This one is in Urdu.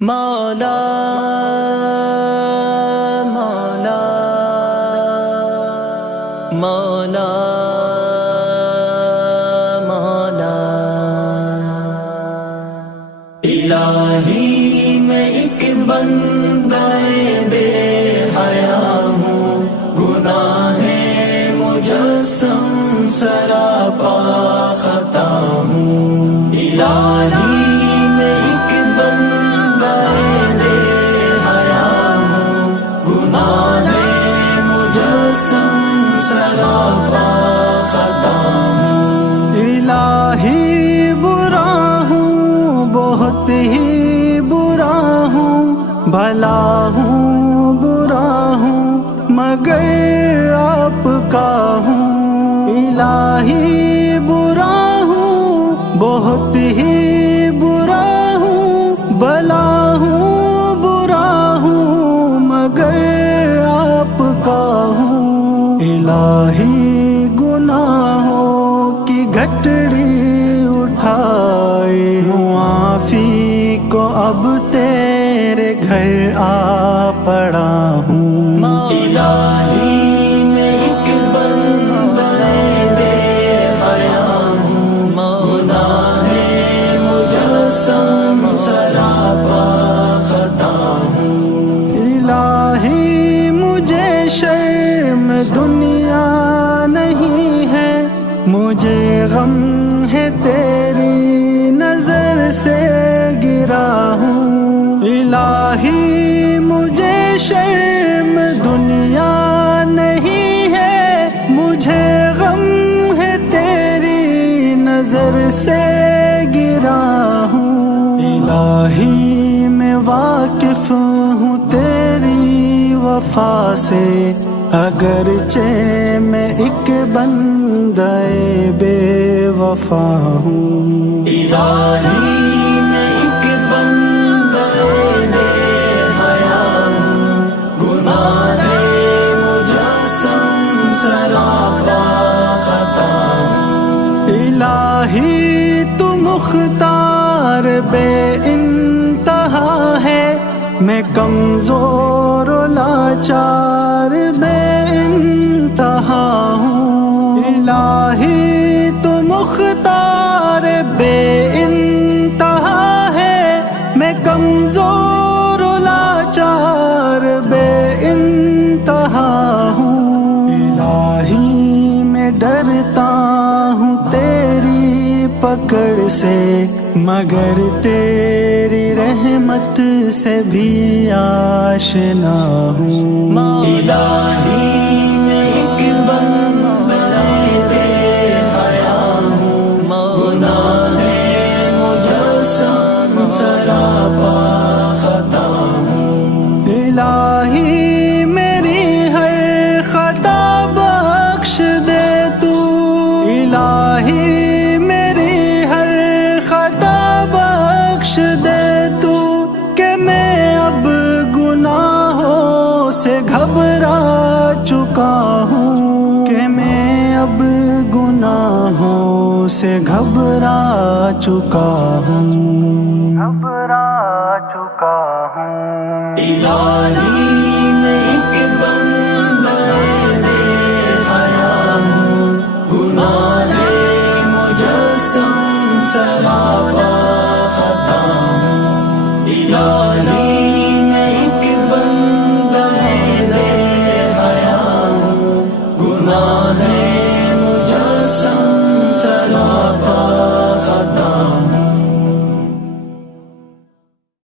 مولا مولا مولا مولا الہی میں ایک بندہ بے حیا ہوں، گناہ مجسم سراپا خطا ہوں۔ الہی میں ایک بندہ بے حیا ہوں، گناہ مجسم سراپا خطا ہوں۔ الہی برا ہوں، بہت ہی برا ہوں، بھلا ہوں برا ہوں مگر آپ کا ہوں۔ الہی برا ہوں، بہت ہی برا ہوں، بھلا ہوں برا ہوں مگر آپ کا ہوں۔ الہی گناہوں کی گٹڑی اٹھائے، معافی کو اب تیرے گھر آ پڑا ہوں۔ الہی میں ایک بندہ بے حیا ہوں، گناہ مجسم سراپا خطا ہوں۔ الہی مجھے شرم دنیا نہیں ہے، مجھے غم ہے تیری نظر سے گرا ہوں۔ الہی مجھے شرم دنیا نہیں ہے، مجھے غم ہے تیری نظر سے گرا ہوں۔ الہی میں واقف ہوں تیری وفا سے، اگرچہ میں ایک بندہ بے وفا ہوں۔ الہی میں ایک بندہ بے حیا ہوں، گناہ مجسم سراپا خطا ہوں۔ الہی تو مختار بے انتہا ہے، میں کمزور و لاچار بے انتہا ہوں۔ الہی تو مختار بے انتہا ہے، میں کمزور و لاچار بے انتہا ہوں۔ الہی میں ڈرتا ہوں تیری پکڑ سے، مگر تیری رحمت سے بھی آشنا ہوں۔ الہی میں ایک بندہ بے حیا ہوں، گناہ مجسم سراپا خطا ہوں۔ الہی میری ہر خطا بخش دے تو، الہی میری ہر خطا بخش دے تو، کہ میں اب گناہوں سے گھبرا چکا ہوں، کہ میں اب گناہوں سے گھبرا چکا ہوں، گھبرا چکا ہوں۔ الہی میں ایک بندہ بے حیا ہوں، گناہ مجسم سراپا خطا ہوں۔ الہی